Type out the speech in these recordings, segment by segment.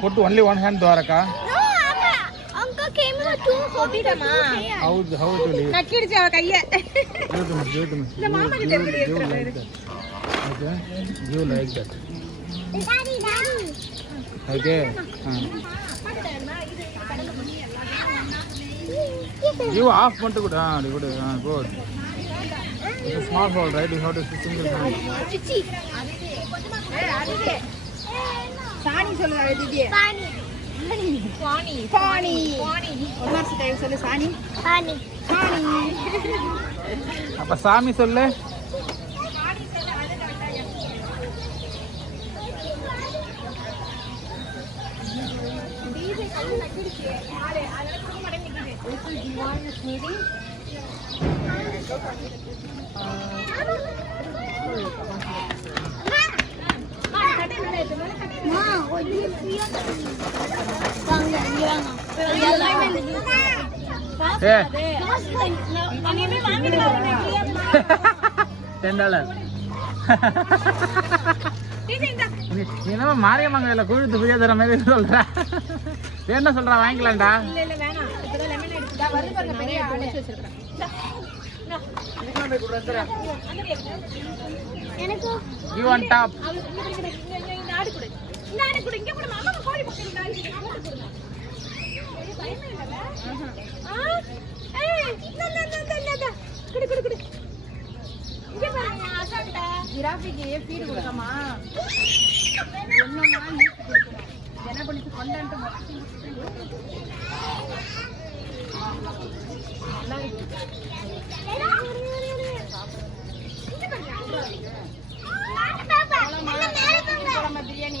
Put only one hand, Dwaraka. No, Uncle came with two. How to leave? நக்கிடுச்சு அவ கைய. Give them. இந்த மாமா கிட்ட இருக்கு Okay. Give like that. Daddy. Okay. Give half one to good. Good. Good. It's a small ball, right? You have to single hand. Chichi. சாணி சொல்லுடா திவ்யா. பாணி. ஒரு மாசம் டைம் சொல்லு சாணி. Pani. அப்ப சாமி சொல்லு. $10. நீ என்ன மாரியம்மங்கல குழுத்து புரிய தர மாதிரி சொல்ற? என்ன சொல்ற வாங்கிக்கலாம்டா? இல்ல வேணாம். இப்போதான் லெமன் எடுத்துடா வந்து பாருங்க பெரிய ஆளே வச்சிருக்கேன். எனக்கு You on top. இந்த ஆடு கொடு. இங்க கொடு மாமா கோழி பக்கம் இந்த ஆடு கொடு. பயமே இல்லல? ஏய் குடு. இங்க பாருங்க ஆசாட்டா. ஜிராஃபிக்கு ஃபீட் கொடுக்கமா? ஒண்ணொண்ணா நீட் கொடுக்கணும். என்ன பண்ணிட்டு கொண்டான்ட்டு நல்லா இருக்கு. பிரியாணி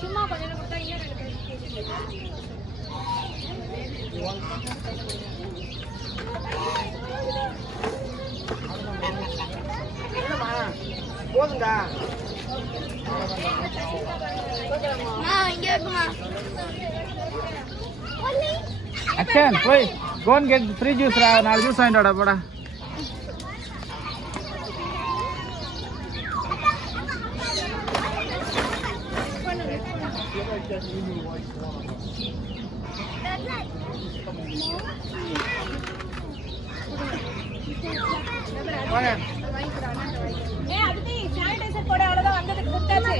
சும்மா கொஞ்சம் கொடுத்தா இன்னும் போதுண்டா. இங்க இருக்குமா? Action, போய் go and get 3 juice raw. 4 juice வாங்கிட்டு போடா. அதுக்கு சானிடைசர் போட அவ்வளவுதான் வந்ததுக்கு கொடுத்தாச்சு.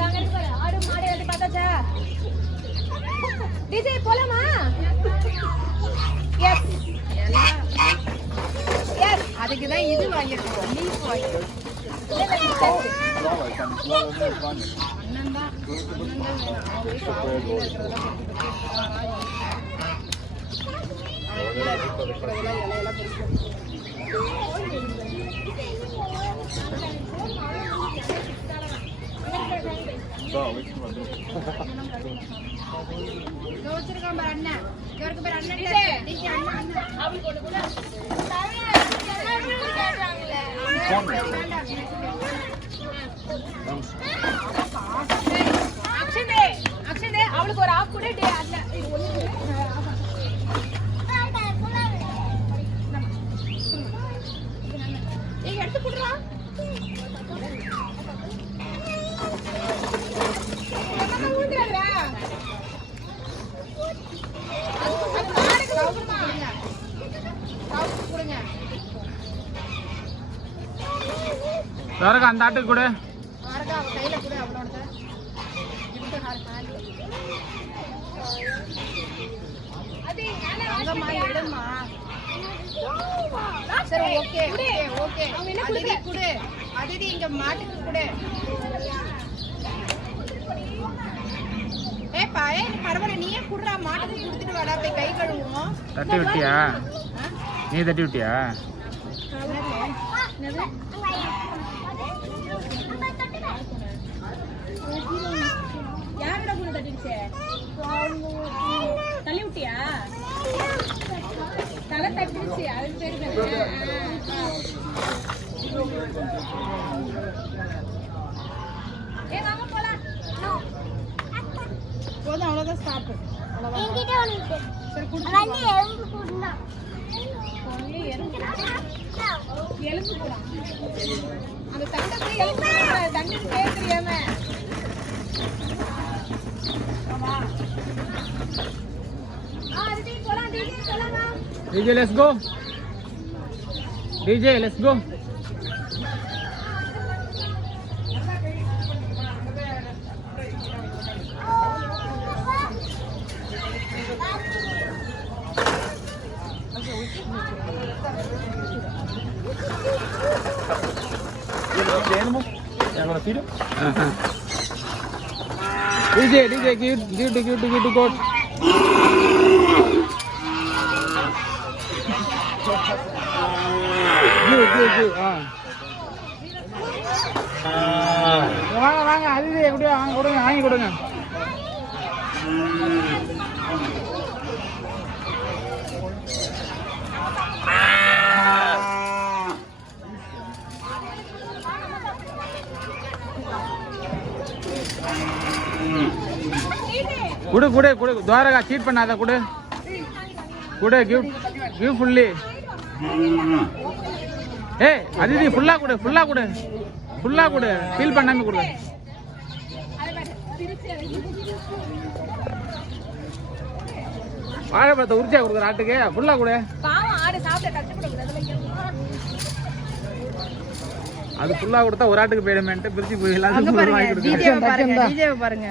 நாங்க இருக்கு பாரு ஆடு மாடு வந்து பார்த்தாச்சா? டிஜே போலாமா? எஸ் அதுக்கு தான் இது வாங்கிருக்கோம். லீஃப் வாங்கிருக்கோம். வச்சிருக்கோம் பாரு அண்ணன். இவருக்கு பேர் அண்ணன். டிஜே அண்ணன். அவளுக்கு ஒண்ணு கூட அக்ஷதே அவளுக்கு ஒரு ஆப் கூட அதுல எடுத்து கொடுறா. துவரக்கா அந்த ஆட்டுக்கு கூட பாருங்க அவ கையில கூட அவளோட இப்படி அங்கம்மா எடுமா. சரி ஓகே ஓகே ஓகே அதிதி குடு. அதிதி இங்க மாட்டுக்கு குடு. பாயே பரவாயில்ல நீயே குடுறா மாட்டுக்கு குடுத்துட்டு வாடா போய் கை கழுவுவோம். தட்டி விட்டியா? நீ தட்டி விட்டியா? யாரோட குடு தட்டிடுச்சே? தள்ளி விட்டியா? தலை தட்டிடுச்சு அது பேரு வாங்க போலாம். போதும் அவ்வளோதான் ஸ்டாப். எலும்பு போலாம் அந்த தண்டை தண்ணி பேர் தெரியாம DJ, let's go. DJ, let's go. DJ, give God. Give. வாங்க அதிதி எப்படியா வாங்கி கொடுங்க. குடு துவாரகா சீட் பண்ணாத குடு கிவ் ஃபுல்லி. ஏய் அதிதி ஃபுல்லா குடு ஃபீல் பண்ணாம குடு. வாழைப்பழத்தை உரிச்சா கொடுக்குற ஆட்டுக்கு ஃபுல்லா குடு. அது ஃபுல்லா கொடுத்தா ஒரு ஆட்டுக்கு போயிடுமேன்ட்டு பிரிச்சு போயிடலாம். பாருங்க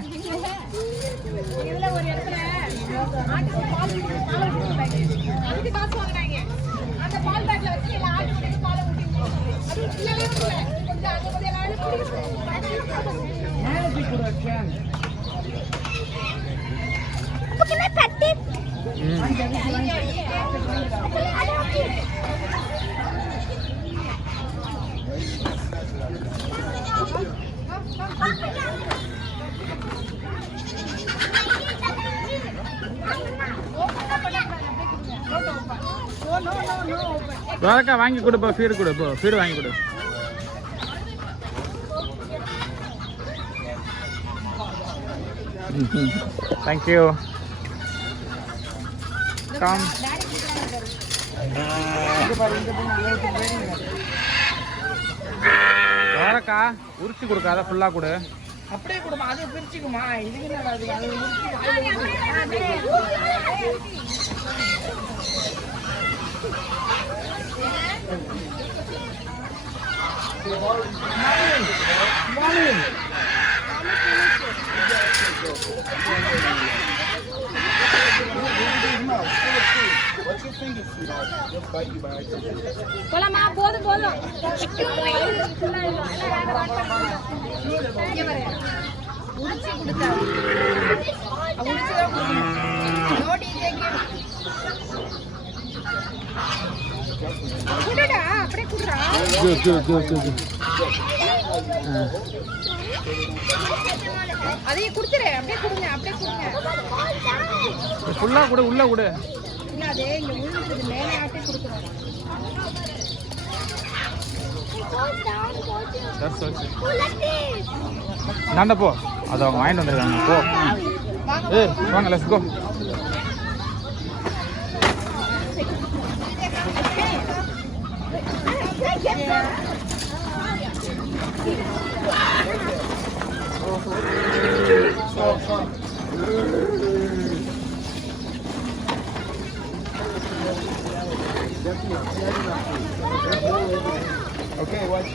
இதுல ஒரு இடத்துல ஆட்டுக்கு பால் அதுக்கு காசு வாங்குறாங்க. அந்த பால் பேக்ல வச்சு எல்லா ஆட்டுக்கு பால் ஊத்திங்க. அது இல்லவே இல்ல. கொஞ்சம் அங்க போய் எல்லாரும் புக்கின தட்டி துவரக்கா வாங்கி கொடுப்பா ஃபீடு வாங்கி கொடு. தேங்க்யூ. கம் துவரக்கா உரிச்சு கொடுக்காத ஃபுல்லா கொடு. அப்படியே கொடுமா அது பிரிச்சுக்குமா. இதுக்கு அது போலாமா போதும் உடிச்சு கொடுத்தா குடுடா அப்படியே குடுறா. அதையே குடுத்துரு. அப்படியே கொடுங்க. ஃபுல்லா கொடு உள்ள கொடு. இல்ல அது இங்க உழுந்துருது மேலே ஆட்டி கொடுக்கணும். நான்டா போ அதை அவங்க வாங்கிட்டு வந்துருக்காங்க போ. ஏய் வாங்க let's go. Okay. Okay, what's